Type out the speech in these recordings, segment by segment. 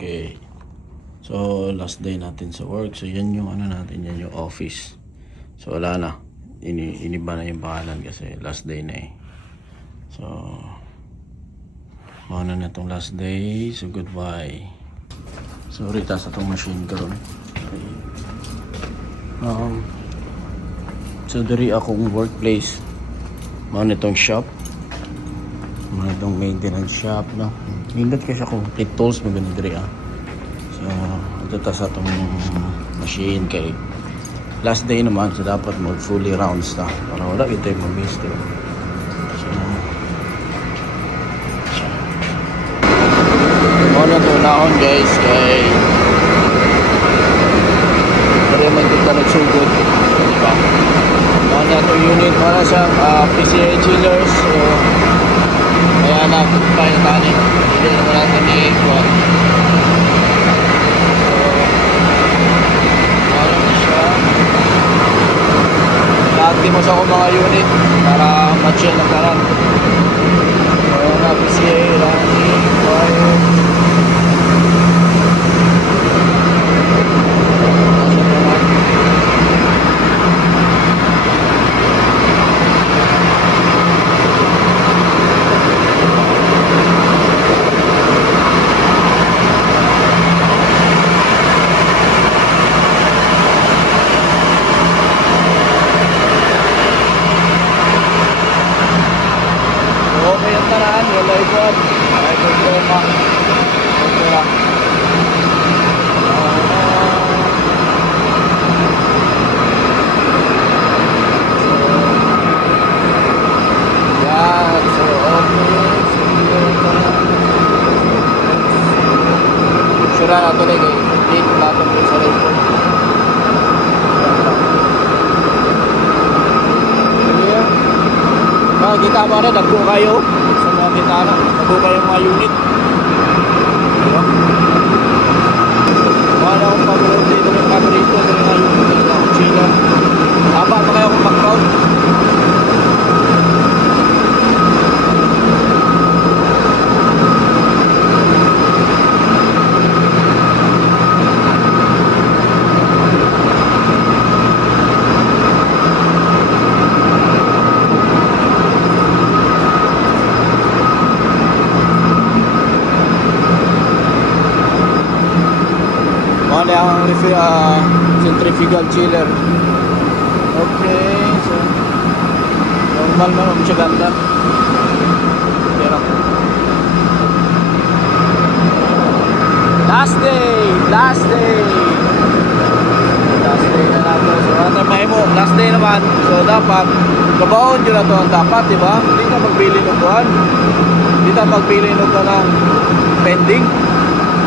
Okay. So, last day natin sa work. So, yan yung ano natin, yan yung office. So, wala na. Iniba na yung pangalan kasi last day na eh. So, mauna na itong last day. So, goodbye. Sorry, taas na itong machine karon. So, dari akong workplace. Mauna itong shop. Mauna itong maintenance shop, no? Hindot kasi ako. It tools mo ganun dari, ah. So, ito taas na itong machine kay last day naman. So, dapat mag fully rounds na. Para wala ito yung mag-miss, diba? Mauna ito naon, guys, kay para magkita nagsugod, diba? Mauna ito unit para sa PCA chillers. So, kaya na, kaya na tanin. Hindi naman natin i-kuha. So, mauna na siya. Na-active sa akong mga unit para ma-chill na karan. So, na PCA, running, fire. Okay ang tanahan, wala ikon. Ay problema. Okay lang. Yan. So, okay. Sura na ito lang eh. Dito natin po sa record. Kita mo rin, nagpo kayo sa mga kitana, nagpo kayo mga unit. Diba? Wala akong pag-road dito ng paborito ng mga unit ng chiller. Haba pa kayo kung background. Ano ang centrifugal chiller. Okay, so normal man siya ganda. Pero last day na natin. So ano mahimo, last day naman. So dapat kabaon yun na to ang dapat, diba? Hindi ka magbili ng buwan. Hindi ka magbili ng pending.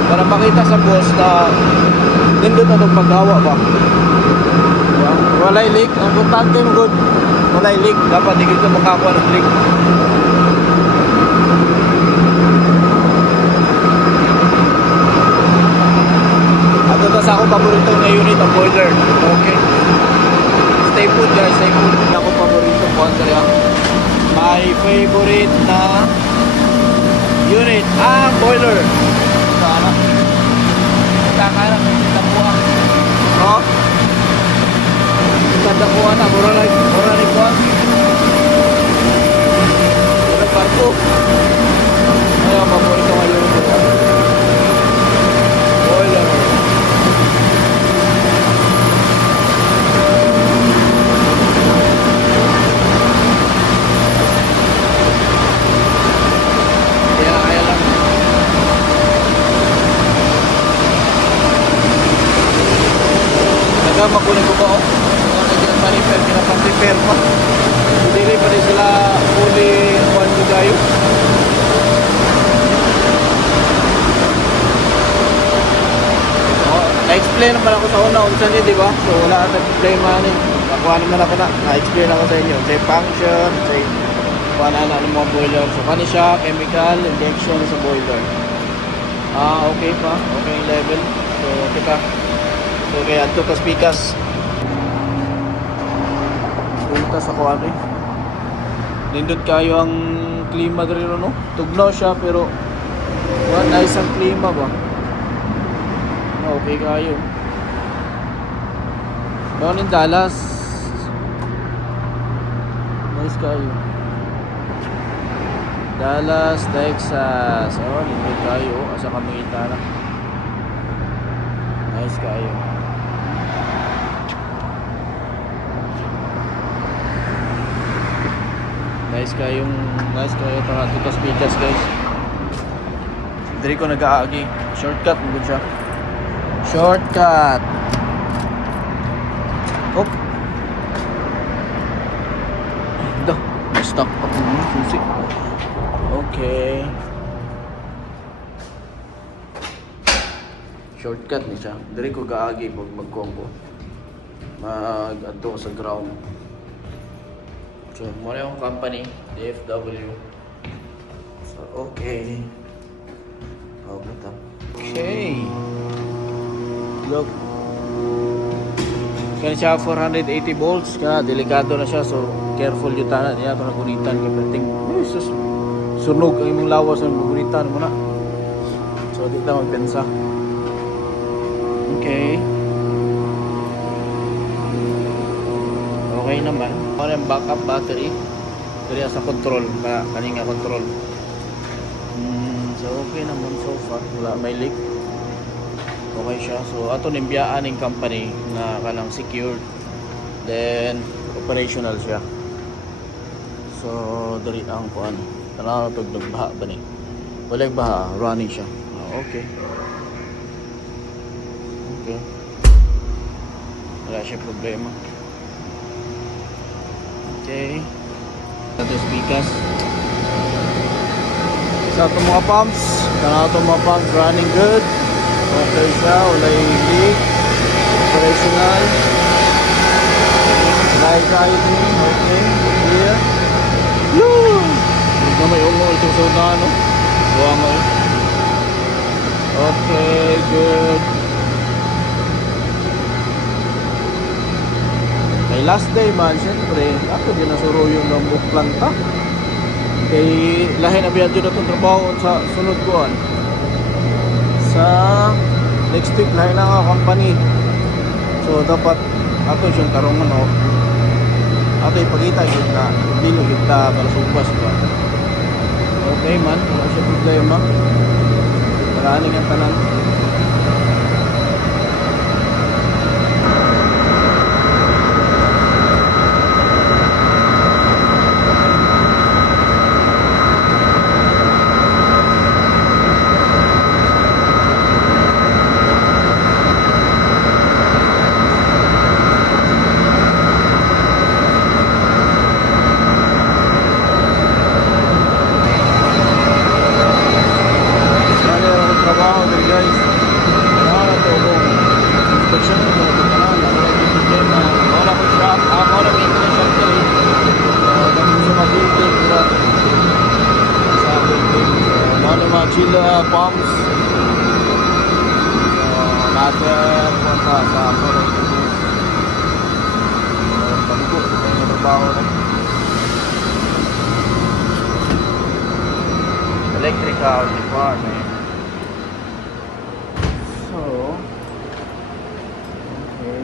Para makita sa boss na nindot na itong paggawa ba. Walay leak. Ang importante mo good, walay leak. Dapat di ka makakuha ng leak. At ito sa akong paborito na unit ang boiler. Okay. Stay put guys, stay put. Ako paborito po ang my favorite na unit ang boiler. Sana kakalang kita buang no kita buang na mura like buang mura parko ayaw paborito ngayon boiler. Makunin ko ba kinapang-repair pa hindi pa rin sila fully one to tayo. Na-explain naman ako sa una unsa ni, diba? So wala na problema ni nakuha naman ako na-explain ako sa inyo sa function sa kuha na ng mga boiler. So kani siya chemical injection sa boiler. Okay pa, okay level. So tika. So kaya ito ka speakers. Punta sa kuwari. Nindot kayo ang klima dito, no? Tugnaw siya pero nice ang klima ba? Okay kayo. Doon in Dallas. Nice kayo. Dallas, Texas. Oh, lingkod kayo. Asa kami itara. Nice kayo. Nice kayo tara dito sa Pitas guys. Diri ko nag-aagi. Shortcut mo siya. Shortcut. Hop. Dah, stuck ako ng susi. Okay. Shortcut ni siya. Diri ko gaagi pag mag-combo. Mag-adto sa ground. So, muna yung company, DFW. So, okay. Oh, beto. Okay. Look. Kaya siya 480 volts ka, delikado na siya, so careful yung tanan niya kung nagunitan kay perting sunog ang imong lawas ng gunitan mo na. So di ta magpensa. Okay. Okay naman. Ano yung backup battery? Dili sa control, kaninga control. So okay naman so far, wala may leak. Okay siya. So ato nimbiyaan ng company na kanang secured. Then operational siya. So diri ang kuan. Tanaw tug nagbaha ba ni? Wala baha, running siya. Okay. Okay. Wala siya problema. Okay. Ato speakers. Sa ato mga pumps, tanaw ato mga pumps running good. Okay siya, wala yung leak. Operational. Live driving, okay. Clear. Woo! Hindi na may ungo itong sauna, no? Buwa mo yun. Okay, good. May last day man, syempre. Ako din nasuro yung lambok planta. Kay lahi na biyan dyan itong trabaho sa sunod ko. Sa next week lahi na nga company. So dapat ato siyang karong ano ato ipakita yun na dilo kita para subas ba. Okay man, wala siya problema. Paraning ang tanan. Chilla pumps. Natin punta sa Sorong Tubos. Pagko, ito yung trabaho na. Electrical department. So, okay.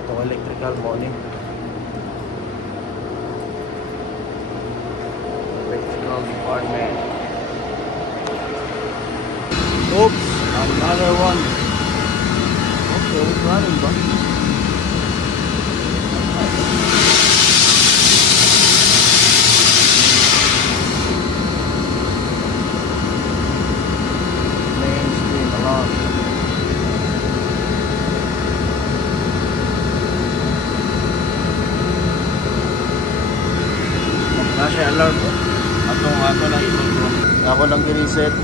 Ito electrical morning. Electrical department. Oops, another one. Okay, it's running ba? Mainstream alarm. Nasa alarm po. Ako lang ito. Ako lang giniset.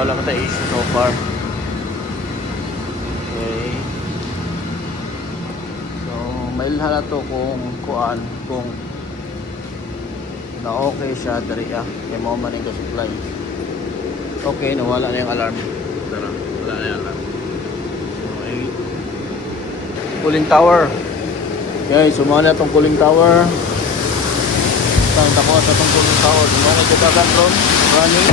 Wala mo tayo issue so far. Okay. So, mailhan na to kung na okay siya dari may mo man yung supply. Okay, nawala na yung alarm. Tara, wala na yung alarm. Okay. Cooling tower. Okay, sumama na itong cooling tower. Saan tako sa itong cooling tower. Sumama na kita control. Running.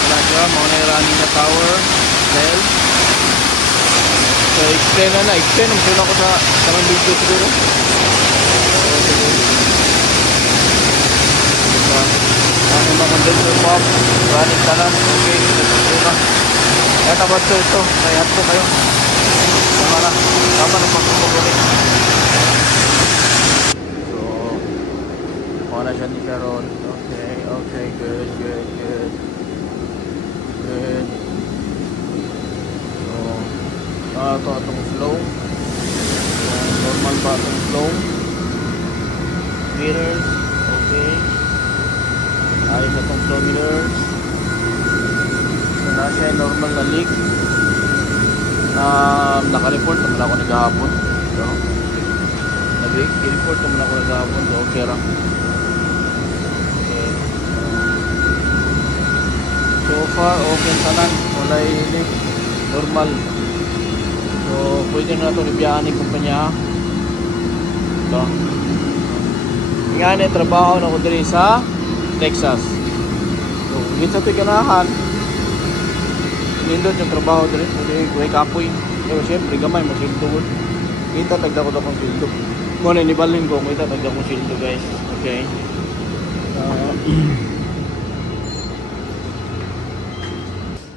Wala siya. camera, mga na running na tower, bell. So, explain na. Explain, muna ko sa mga video siguro. Ano mga condenser pump, running tanan, okay, ito na. Kaya tabat ito, kaya ito kayo. Tama na pagkukulit. So, mukha na siya ni Caron. Okay, good. So, ito atong flow. Normal ba atong flow? Meters, okay. Ayos atong flow meters. So, nasa normal na leak. Naka-report naman ako naghahapon. So, nag-report naman ako naghahapon. So, okay lang. Okay. So far, okay tanan. Wala leak. Normal. So, pwede na ito ribiyahan ng kumpanya. Ito. Nga na trabaho na ko diri sa Texas. So, hindi sa tiganahan. Nindot yung trabaho diri. Kuhay kapoy. Pero syempre, gamay, masildo. Kita tagda ko akong sildo. Muna, nibalin ko. Kita tagda akong sildo, guys. Okay.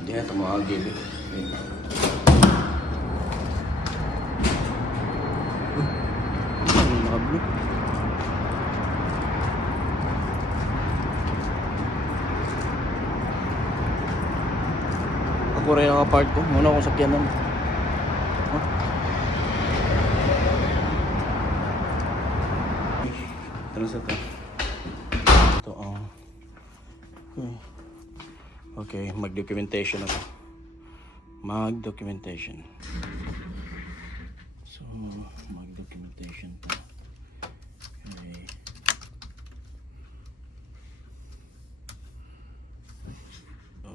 Hindi na ito makagili. Makablo. Ako rin ang apart ko. Muna akong sakyanan. Ano sa ito? Ito, okay, mag-documentation ako. Mag-documentation. So, mag-documentation pa. Okay. So,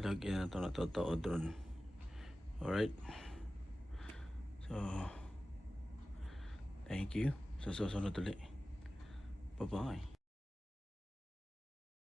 ilagyan na ito na totoo drone. Alright. So, thank you. Sa susunod ulit. Bye-bye.